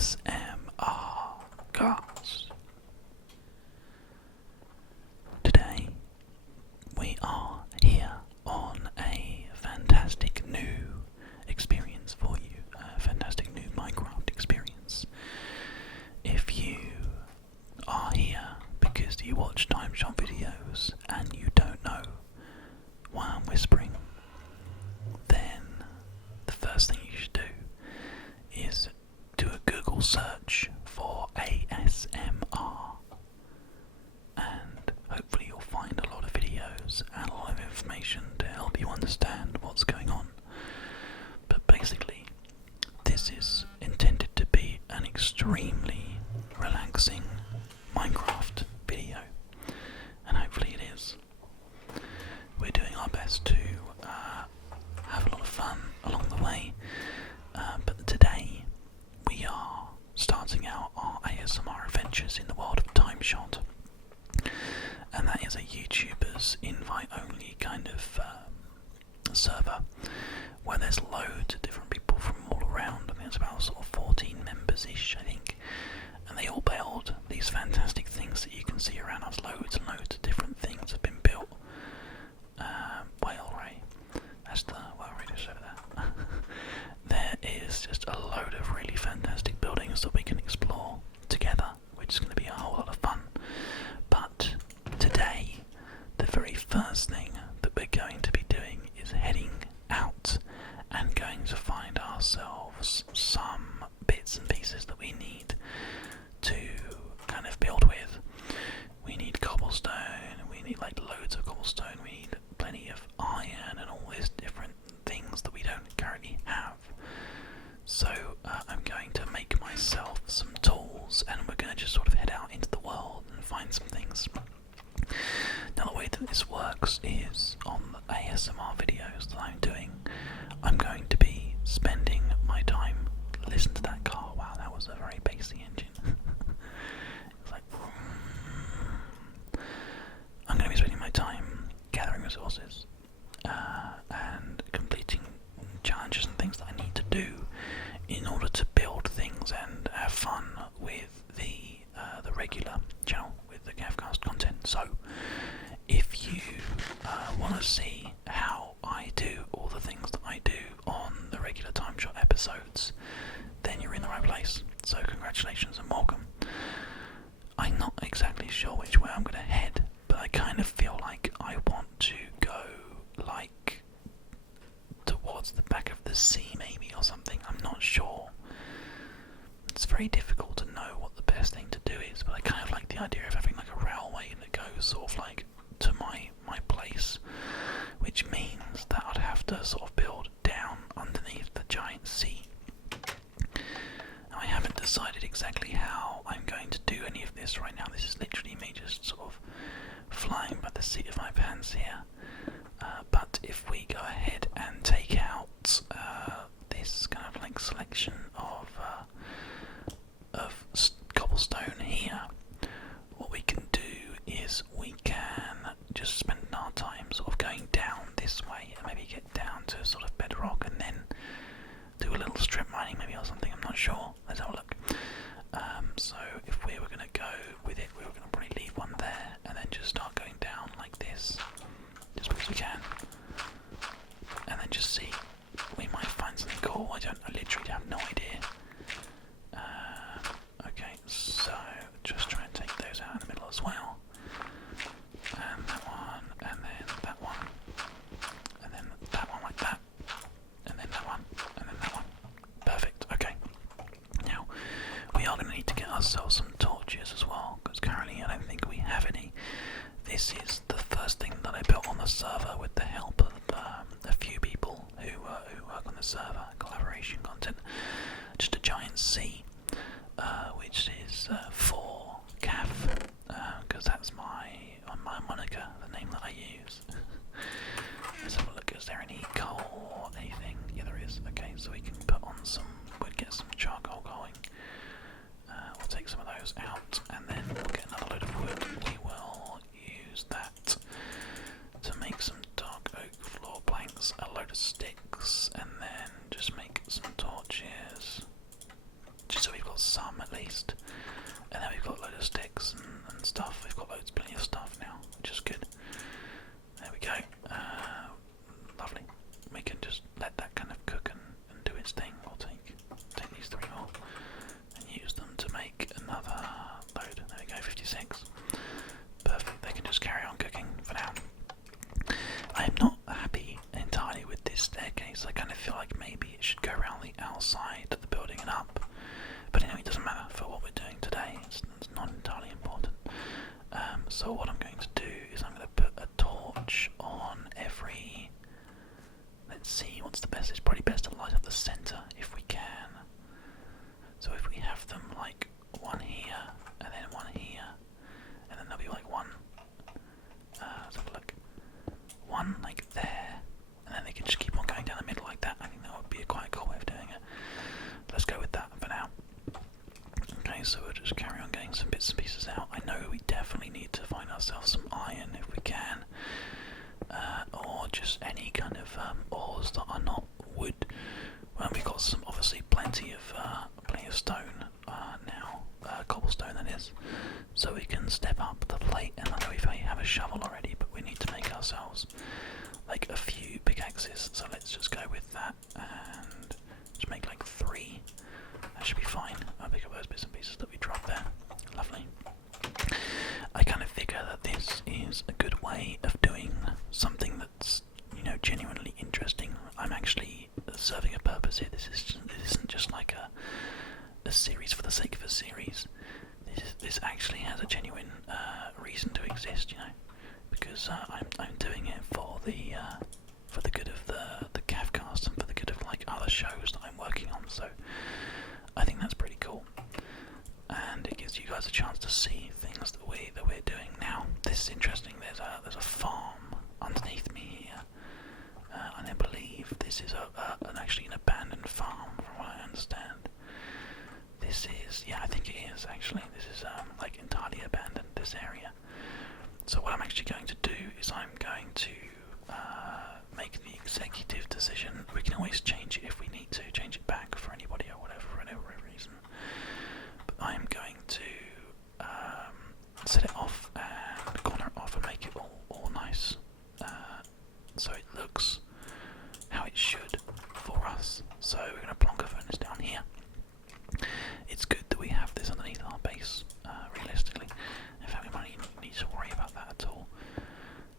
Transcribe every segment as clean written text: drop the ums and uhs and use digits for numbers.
ASMRCast. Today we are here on a fantastic new experience for you, a fantastic new Minecraft experience. If you are here because you watch TimeShot videos and you don't know why I'm whispering, then the first thing you should do is do a Google search for ASMR, and hopefully you'll find a lot of videos and a lot of information to help you understand what's going on. But basically, this is intended to be an extremely relaxing Minecraft video, and hopefully it is. We're doing our best to have a lot of fun along the way, but today we are starting out our ASMR adventures in the world of TimeShot, and that is a YouTubers invite-only kind of server where there's loads of different people from all around. I think it's about sort of 14 members-ish, I think, and they all build these fantastic things that you can see around us. Loads and loads of different things have been built. Whale Ray, that's the whale ray just over there. There is just a load of really fantastic buildings that we can explore together, which is going to be a whole lot of fun. But today, the very first thing that we're going to be doing is heading out and going to find ourselves some bits and pieces that we need to kind of build with. We need cobblestone, we need like loads of cobblestone, we need plenty of iron and all these different things that we don't currently have. So I'm going to make myself some tools, and we're going to just sort of head out into the world and find some things. Now the way that this works is, on the ASMR videos that I'm doing, I'm going to be spending my time, listen to that car, wow, that was a very bassy engine. It was like, I'm going to be spending my time gathering resources and completing challenges and things that I need to do in order to build things and have fun with the regular channel with the ASMRCast content. So if you want to see how I do all the things that I do on the regular TimeShot episodes, then you're in the right place. So congratulations and welcome. I'm not exactly sure which way I'm going to head, but I kind of feel like I want to go like towards the back of the sea maybe, or something. I'm not sure. It's very difficult to know what the best thing to do is, but I kind of like the idea of having like a railway that goes sort of like to my place, which means that I'd have to sort of build down underneath the giant sea. Now, I haven't decided exactly how I'm going to do any of this right now. This is literally me just sort of flying by the seat of my pants here. But if we go ahead and take out this kind of like selection of cobblestone here, what we can do is we can just spend our time sort of going down this way and maybe get down to sort of bedrock and then do a little strip mining maybe or something. I'm not sure. Let's have a look. So if we were going to go with it, we were going to probably leave one there and then just start going down like this, just because we can, and then just see. We might find something cool. I literally have no idea. Okay, so just try and take those out in the middle as well. And that one, and then that one, and then that one like that, and then that one, and then that one. Perfect, okay. Now, we are going to need to get ourselves some torches as well, because currently I don't think we have any. This is the first thing that I built on the server with the help of a few people who work on the server, collaboration content. Just a giant sea, which is for Cav, because that's my moniker, the name that I use. Let's have a look. Is there any coal or anything? Yeah, there is. Okay, so we can put on some wood, get some charcoal going. We'll take some of those out, and then we'll get another load of wood. We will use that to make some dark oak floor planks, a load of sticks, and then just make some torches. Just so we can step up the plate. And I know we have a shovel already, but we need to make ourselves like a few pickaxes. So let's just go with that and just make like 3. That should be fine. I'll pick up those bits and pieces that we dropped there. Lovely. I kind of figure that this is a good way of doing something that's, you know, genuinely interesting. I'm actually serving a purpose here. This isn't just like a series for the sake of a series. This actually has a genuine reason to exist, you know, because I'm doing it for the good of the CavCast and for the good of like other shows that I'm working on. So I think that's pretty cool, and it gives you guys a chance to see things that we're doing now. This is interesting. There's a farm underneath me here, and I believe this is actually an abandoned farm, from what I understand. This is, yeah, I think it is actually. This is like entirely abandoned, this area. So what I'm actually going to do is I'm going to make the executive decision. We can always change it if we need to, change it back for anybody or whatever, for whatever reason. But I'm going to set it off and corner it off and make it all nice, so it looks how it should for us. So we're going to plonk a furnace down here. It's good that we have this underneath our base, realistically. In fact, we might need to worry about that at all.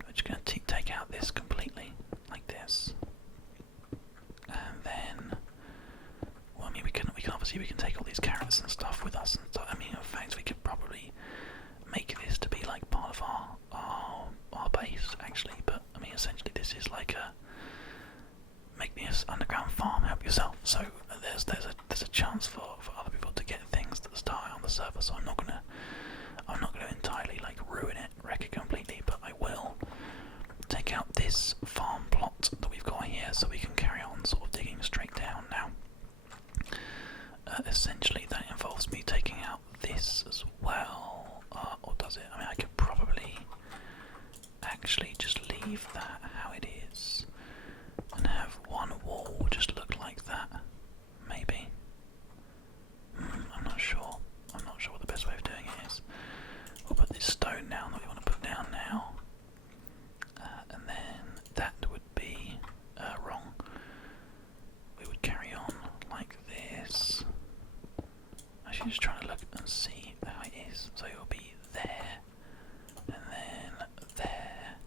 We're just going to take out this completely, like this. And then, well, I mean, we can obviously take all these carrots and stuff with us. And stuff. I mean, in fact, we could probably make this to be like part of our base, actually. But I mean, essentially, this is like a make this underground farm, help yourself. So there's a chance for other people to get things at the start on the server. So I'm not gonna entirely like ruin it, wreck it completely, but I will take out this farm plot that we've got here, so we can carry on sort of digging straight down now. Essentially, that involves me taking out this as well, or does it? I mean, I could probably actually just leave that how it is and have one wall just look like that, maybe. I'm not sure. I'm not sure what the best way of doing it is. We'll put this stone down that we want to put down now, and then that would be wrong. We would carry on like this. Actually, just trying to look and see how it is. So it will be there, and then there.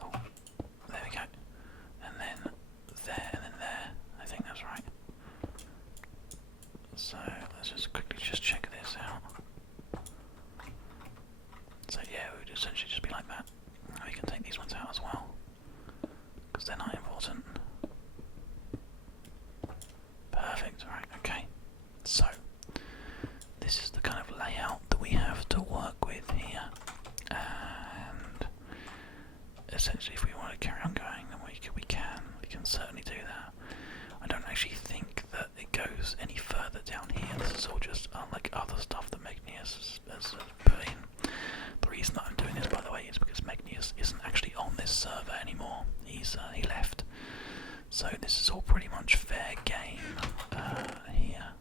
Oh, there we go. And then there, and then there. I think that's right. So let's just quickly check this out. So yeah, it would essentially just be like that. We can take these ones out as well, because they're not important. Perfect, alright, okay. So, this is the kind of layout that we have to work with here. And essentially, if we want to carry on going, then we can certainly do that. I don't actually think that it goes any further down here. This is all just like other stuff that Magnius has put in. The reason that I'm doing this, by the way, is because Magnius isn't actually on this server anymore. He left. So this is all pretty much fair game here.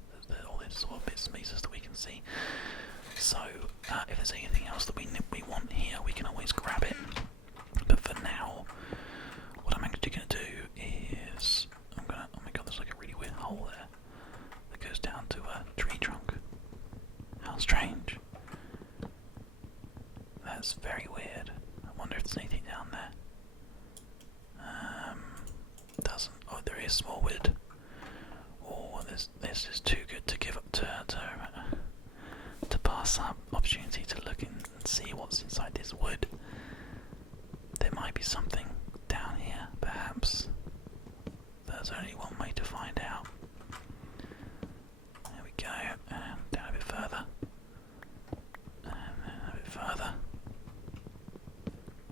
All these sort of bits and pieces that we can see. So if there's anything else that we want here, we can always grab it. But for now, what I'm actually going to do is oh my god, there's like a really weird hole there that goes down to a tree trunk. How strange. That's very weird. I wonder if there's anything down there. Doesn't. Oh, there is small wood. Oh, this is too good to give up to pass up. Opportunity to look and see what's inside this wood. There might be something down here, perhaps. There's only one way to find out. There we go, and down a bit further. And then a bit further.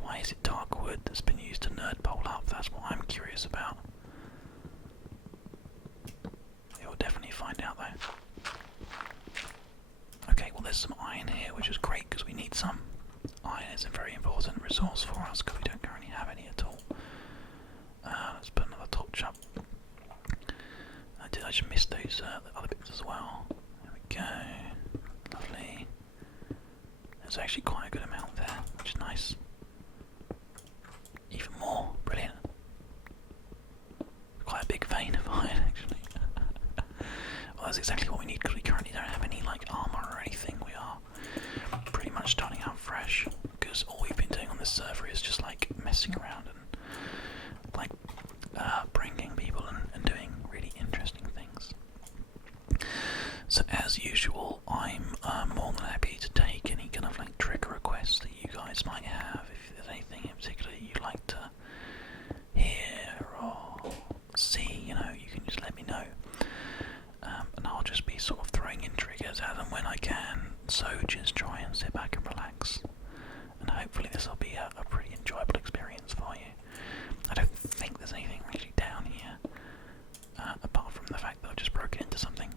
Why is it dark wood that's been used to nerd pole up? That's what I'm curious about. We'll definitely find out though. Okay, well there's some iron here, which is great because we need some. Iron is a very important resource for us because we don't currently have any at all. Let's put another torch up. I should miss those other bits as well. There we go. Lovely. There's actually quite a good amount there, which is nice. Even more, brilliant. Quite a big vein of iron, actually. Well, that's exactly what we need because we currently don't have any like armor or anything. We are pretty much starting out fresh because all we've been doing on this server is just like messing around and like pranking people and doing really interesting things. So as usual, I'm more than happy to take any kind of like trigger requests that you guys might have. If there's anything in particular you'd like to hear or see, you know, you can just let me know. And I'll just be sort of throwing in triggers as and when I can. So just try and sit back and relax. And hopefully this will be a pretty enjoyable experience for you. I don't think there's anything really down here, apart from the fact that I've just broken into something.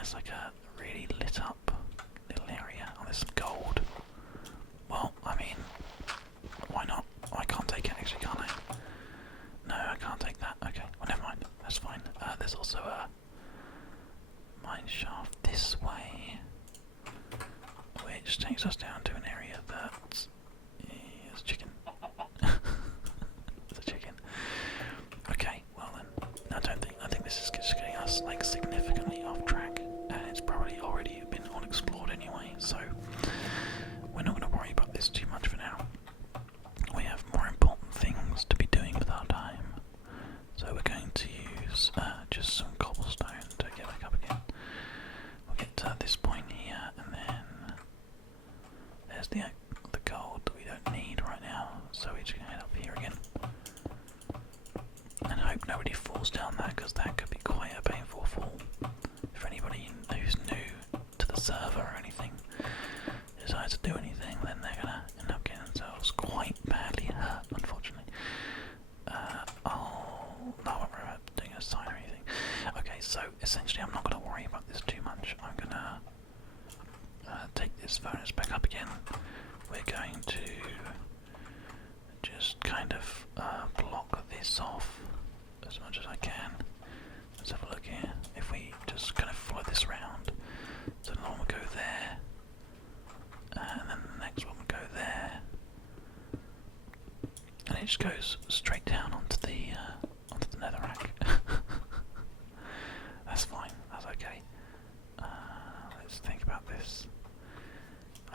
It's like a really lit up little area. Oh, there's some gold. Well, I mean, why not? I can't take it actually, can't I? No, I can't take that. Okay, well never mind. That's fine. There's also a mine shaft this way, which takes us down to an area that is chicken. It's a chicken. Okay, well then, I think this is just getting us like significantly off track, and it's probably already been unexplored anyway. So we're not going to worry about this too much for now. We have more important things to be doing with our time. So we're going to use just some cobblestone to get back up again. We'll get to this point here, and then there's the gold that we don't need right now. So we're just going to head up here again. And hope nobody falls down that, because that could be quite a painful fall. If anybody who's new to the server or anything decides to do anything, then they're going to end up getting themselves quite badly hurt, unfortunately. I won't worry about doing a sign or anything. Okay, so essentially I'm not going to worry about this too much. I'm going to take this furnace back up again. We're going to just kind of block this off as much as I can. Let's have a look here. If we just kind of follow this round, so the one will go there, and then the next one will go there, and it just goes straight down onto the netherrack. That's fine. That's okay. Let's think about this.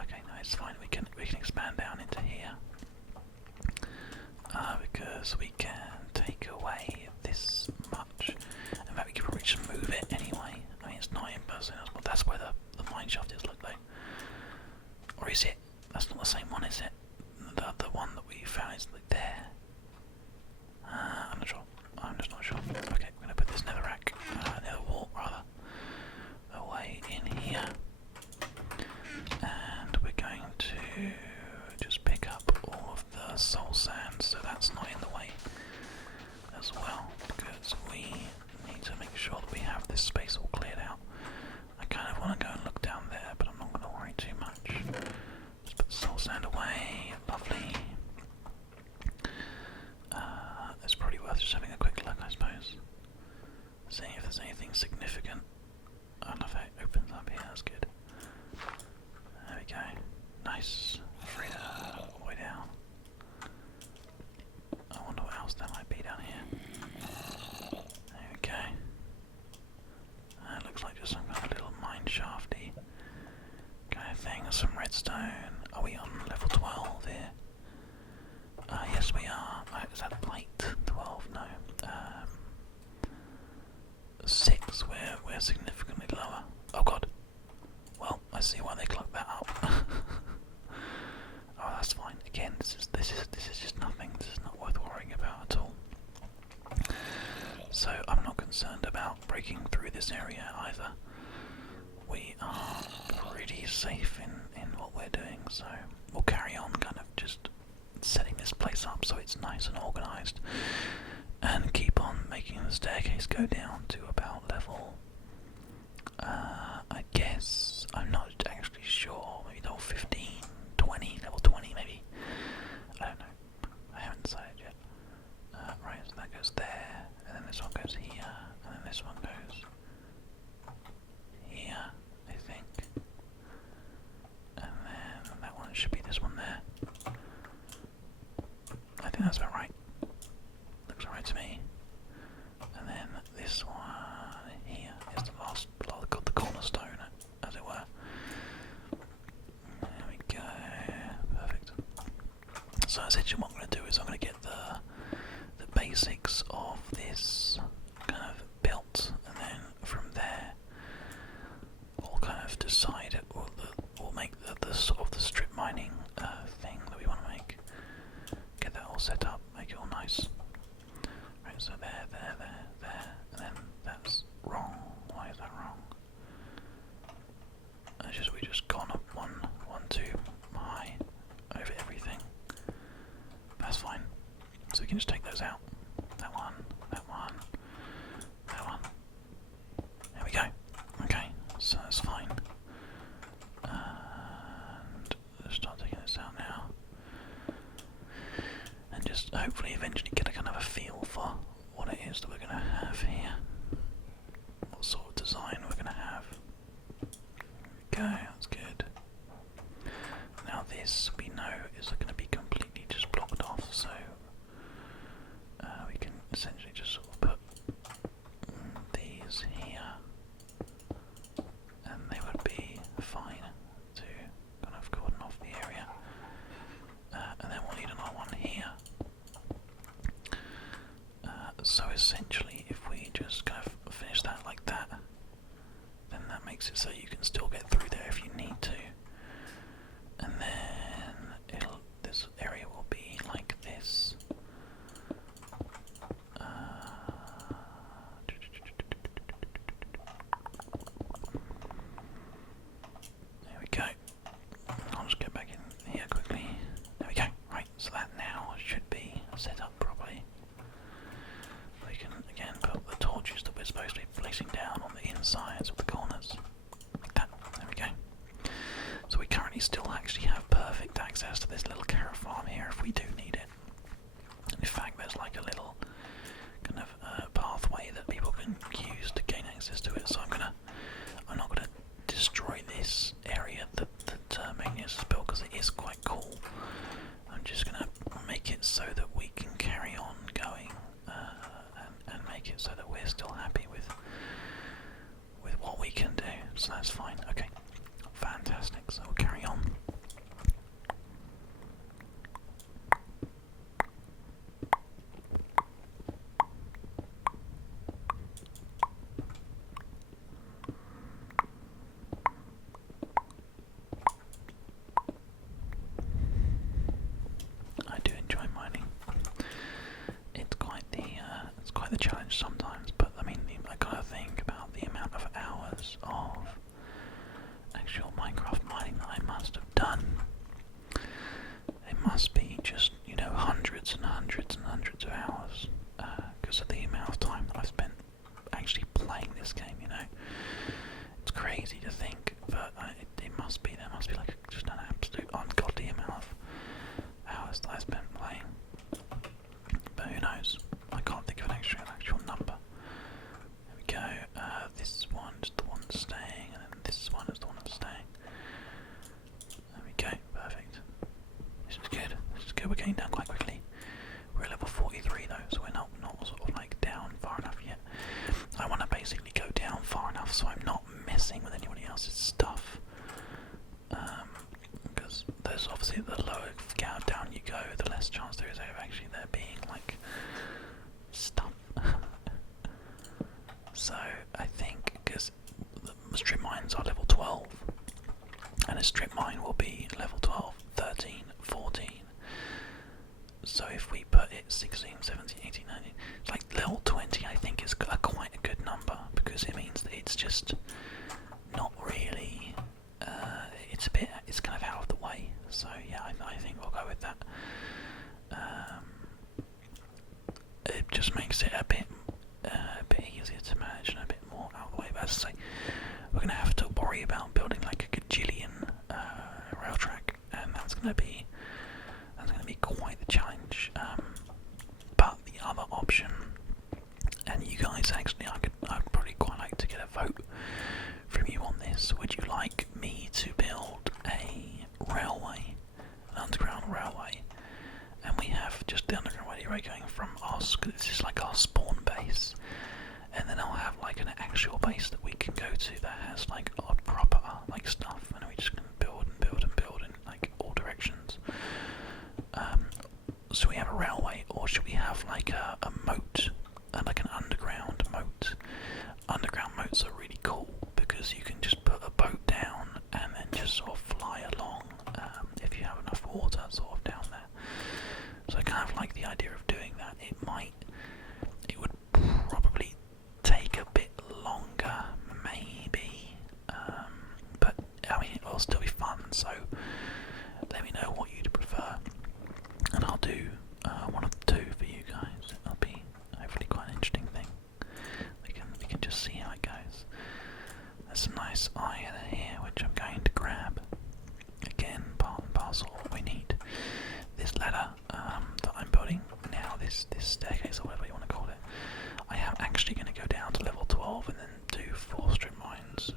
Okay, no, it's fine. We can expand down into here because we can take away this much. In fact, we could probably just move it anyway. I mean, it's not in person. That's where the mine shaft is. Look, though. Or is it? That's not the same one, is it? The one that we found is like there. I'm not sure. I'm just not sure. Okay, we're gonna put this netherrack, nether wall rather, away in here, and we're going to just pick up all of the soul sand, so that's not in the way as well, because we need to make sure that we have this space all cleared out. I kind of want to go and look down there, but I'm not going to worry too much. Just put the soul sand away. Lovely. It's probably worth just having a quick look, I suppose. Seeing if there's anything significant. I love how it opens up here, that's good. There we go. Nice. Frida, all the way down. I wonder what else there might be down here. There we go. It looks like just some kind of little mine shafty kind of thing. Some redstone. Are we on level 12 here? Yes we are. Is that light 12? No. 6. We're significantly lower. Oh god. Well, I see why they clocked that up. Oh, that's fine. Again, this is just nothing. This is not worth worrying about at all. So I'm not concerned about breaking through this area either. We are pretty safe in what we're doing, so we'll carry on kind of just setting this place up so it's nice and organised, and keep on making the staircase go down to about level, I guess, I'm not actually sure, maybe level 15, 20, level 20 maybe, I don't know, I haven't decided yet. Right, so that goes there, and then this one goes here, and then this one goes here, I think. it so you can still get through there if you need to. And then this area will be like this. There we go. I'll just get back in here quickly. There we go. Right, so that now should be set up properly. We can again put the torches that we're supposed to be placing down on the insides of the corners. Like that. There we go. So we currently still actually have perfect access to this little carrot farm here if we do need it. In fact, there's like a little kind of pathway that people can use to gain access to it. So I'm not gonna destroy this area that Magnus has built because it is quite cool. I'm just gonna make it so that we can carry on going and make it so that we're still happy with what we can do. So that's fine. Okay, fantastic. So we'll carry on. I do enjoy mining. It's quite the challenge sometimes, but I mean, I gotta think about the amount of hours of actual Minecraft mining that I must have done. It must be just, you know, hundreds and hundreds and hundreds of hours because of the amount of time that I've spent actually playing this game, you know. It's crazy to think, but there must be like just an absolute ungodly amount of hours that I spent playing. But who knows? I can't think of an actual number. There we go. This one is the one that's staying, and then this one is the one that's staying. There we go. Perfect. This is good. This is good. We're getting down quite quickly. We're at level 43 though, so we're not sort of like down far enough yet. I want to basically go down far enough so I'm not messing with anybody else's stuff. Because there's obviously the lower down you go, the less chance there is of actually there being like stuff. So I think because the strip mines are level 12, and a strip mine will be level 12, 13, 14. So if we put it 16, 17, 18, 19, it's like level 20 I think is quite a good number, because it means that it's just not really, it's kind of out of the way. So yeah, I think we'll go with that. It just makes it a bit easier to manage and a bit more out of the way. But as I say, we're going to have to worry about building like a gajillion rail track, and that's going to be quite the challenge. But the other option, and you guys actually, I'd probably quite like to get a vote from you on this. Would you like me to build a railway, an underground railway, and we have just the underground railway going from us, because this is like our spawn base, and then I'll have like an actual base that we can go to that has like our proper like stuff, and we just can build and build and build in like all directions. So we have a railway, or should we have like a moat, like an underground moat? Underground moats are really cool because you can just put a boat down and then just sort of fly along if you have enough water sort of down there. So I kind of like the idea of doing that. It would probably take a bit longer, maybe, but I mean it will still be fun. So let me know what you'd prefer, and I'll do one of the two for you guys. It'll be hopefully quite an interesting thing. We can just see how it goes. There's a nice iron here which I'm going to grab. Again, part and parcel of what we need. This ladder that I'm building now, this staircase or whatever you want to call it, I am actually going to go down to level 12 and then do 4 strip mines.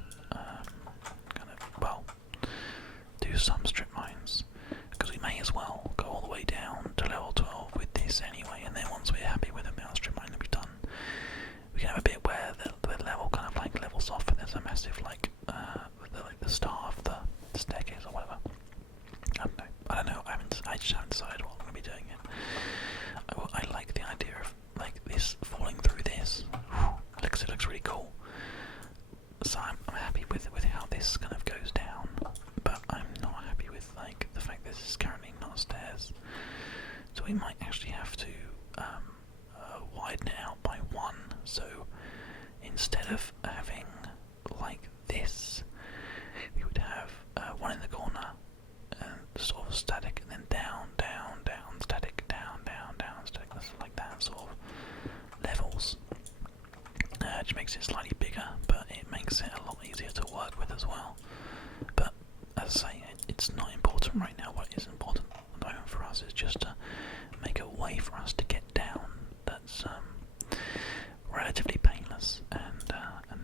Do some strip mines, because we may as well go all the way down to level 12 with this anyway, and then once we're happy with the amount of strip mining that we've done, we can have a bit where the level kind of like levels off and there's a massive like the start of the staircase or whatever. I don't know. I just haven't decided what I'm going to be doing yet. I like the idea of like this falling through this. It looks really cool. So I'm happy with with how this kind of goes down, but I'm not happy with like the fact this is currently not stairs. So we might actually have to widen it out by 1. So instead of having like this, we would have 1 in the corner, sort of static, and then down, down, down, static, down, down, down, static, like that sort of levels. Which makes it slightly bigger, but it makes it a lot easier to work with as well. But as I say, it's not important right now. What is important at the moment for us is just to make a way for us to get down that's relatively painless and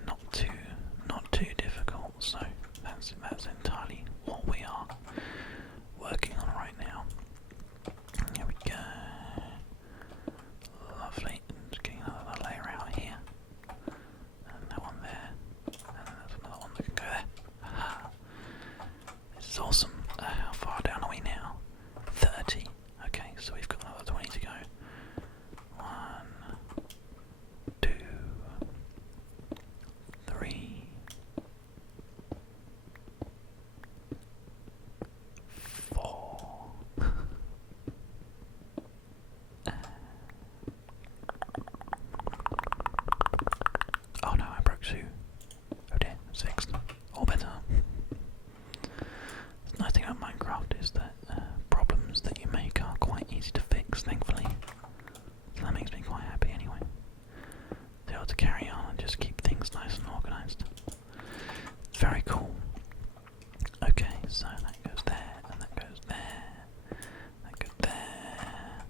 not too difficult. So that's entirely what we are working on right now. Here we go. Lovely. Just getting another layer out here. And that one there. And then there's another one that can go there. Aha. This is awesome. How far down are we now? 30. Okay, so we've got another 20 to go. 1, 2, 3, 4. Oh no, I broke 2. Oh dear, 6. All better. The nice thing about Minecraft is that problems that you make are quite easy to fix, thankfully. So that makes me quite happy anyway. To be able to carry on and just keep things nice and organised. It's very cool. Okay, so that goes there, and that goes there, that goes there.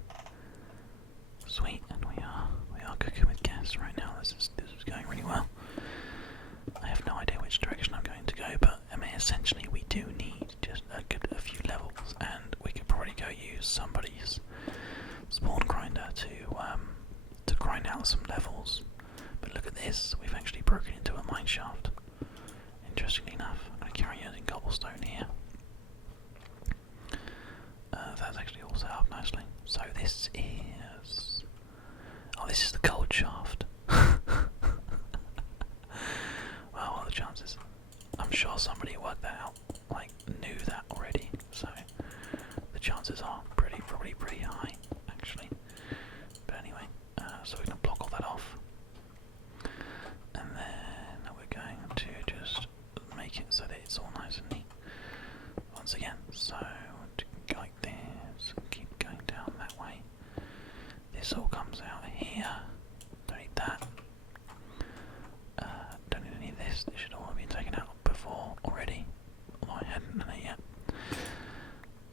Sweet, and we are cooking with gas right now. This is going really well. I have no idea which direction I'm going to go, but I mean essentially we do need just a few levels, and we could probably go use somebody's spawn grinder to grind out some levels. But look at this, we've actually broken into a mine shaft. Interestingly enough, I'm going to carry using cobblestone here. That's actually all set up nicely. So this is... oh, this is the cold shaft. Well, what are the chances? I'm sure somebody worked that out, like, knew that already, so the chances are probably pretty high, actually. But anyway, so we're going to block all that off. And then we're going to just make it so that it's all nice and neat. Once again, so go like this, and keep going down that way. This all comes out here. Don't need that. Don't need any of this. This should all have been taken out before already. Although I hadn't done it yet.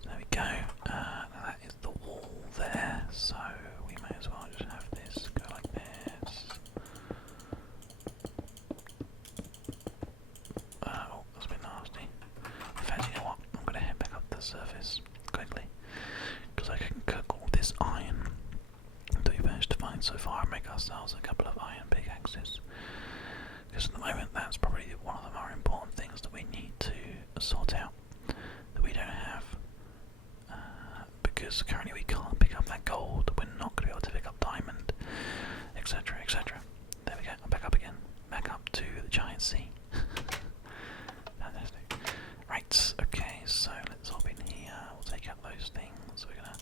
So there we go. That is the wall there. So we may as well just have this go like this. Oh, that's a bit nasty. In fact, you know what? I'm going to head back up the surface quickly. Because I can cook all this iron that we've managed to find so far and make ourselves a couple of iron pickaxes. Because at the moment that's probably one of the more important things that we need to sort out that we don't have. Because currently we can't pick up that gold, we're not going to be able to pick up diamond, etc, etc. There we go, I'm back up again. Back up to the giant sea. Fantastic. Right, okay, so let's hop in here. We'll take out those things. We're going to...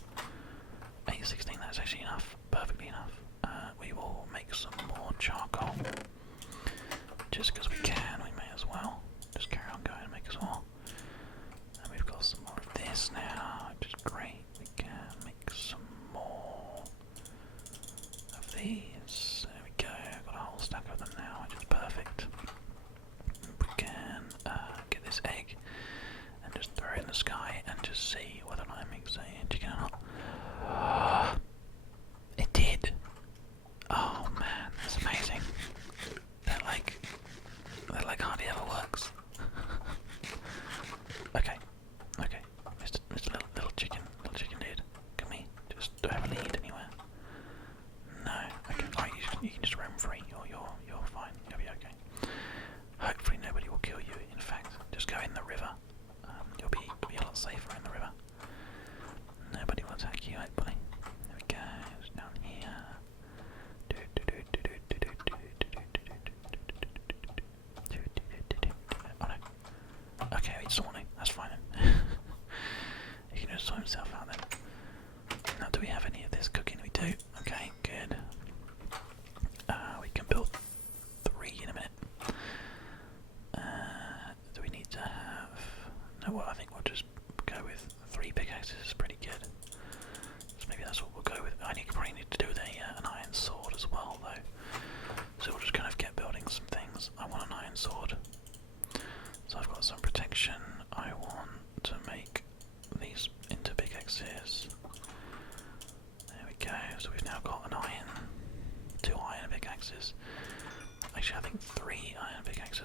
816, that's actually enough. Perfectly enough. We will make some more charcoal. Just because we can, we may as well. Just carry on going and make us more. And we've got some more of this now, which is great. We can make some more of these. There we go. I've got a whole stack of them now, which is perfect. We can get this egg and just throw it in the sky and just see whether or not it makes a chicken or not. It did. Oh man, that's amazing. That like hardly ever works. Okay, Mr. Little chicken dude, can we just do I have a lead anywhere? No, okay. Oh, you can just roam free. You're fine. You'll be okay. Hopefully nobody will kill you. In fact, just go in the river. You'll be a lot safer in the river. Nobody will attack you. Hopefully. There we go. It's down here. sort himself out then. Now, do we have any of this cooking? We do. Okay, good. We can build 3 in a minute. Do we need to have... No, well, I think we'll just go with 3 pickaxes. Is pretty good. So maybe that's what we'll go with. I probably need to do with an iron sword as well, though. So we'll just kind of get building some things. I want an iron sword. So I've got some protection. I want to make these into pickaxes. There we go. So we've now got an iron, 2 iron pickaxes. Actually, I think 3 iron pickaxes